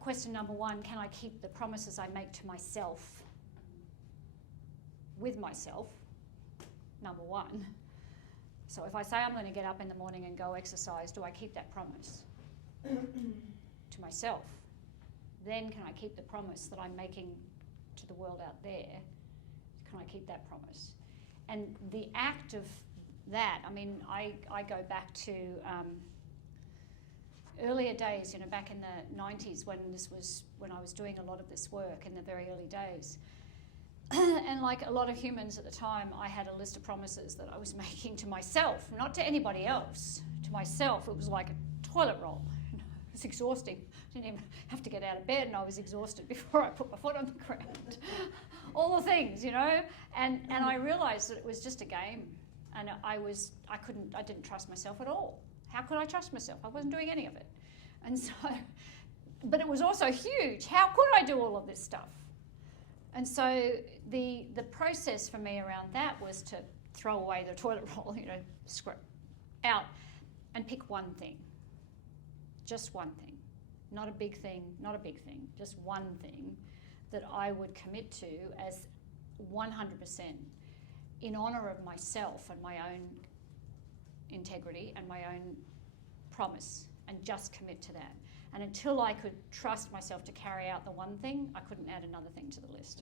question number one, can I keep the promises I make to myself with myself? Number one. So if I say I'm going to get up in the morning and go exercise, do I keep that promise to myself? Then can I keep the promise that I'm making to the world out there? Can I keep that promise? And the act of that, I mean, I go back to earlier days, back in the 90s when I was doing a lot of this work in the very early days. And like a lot of humans at the time, I had a list of promises that I was making to myself, not to anybody else. To myself, it was like a toilet roll. It was exhausting. I didn't even have to get out of bed, and I was exhausted before I put my foot on the ground. All the things, and I realised that it was just a game, and I didn't trust myself at all. How could I trust myself? I wasn't doing any of it, and so, but it was also huge. How could I do all of this stuff? And so the process for me around that was to throw away the toilet roll, scrap out, and pick one thing. Just one thing. Not a big thing, just one thing that I would commit to as 100% in honour of myself and my own integrity and my own promise, and just commit to that. And until I could trust myself to carry out the one thing, I couldn't add another thing to the list.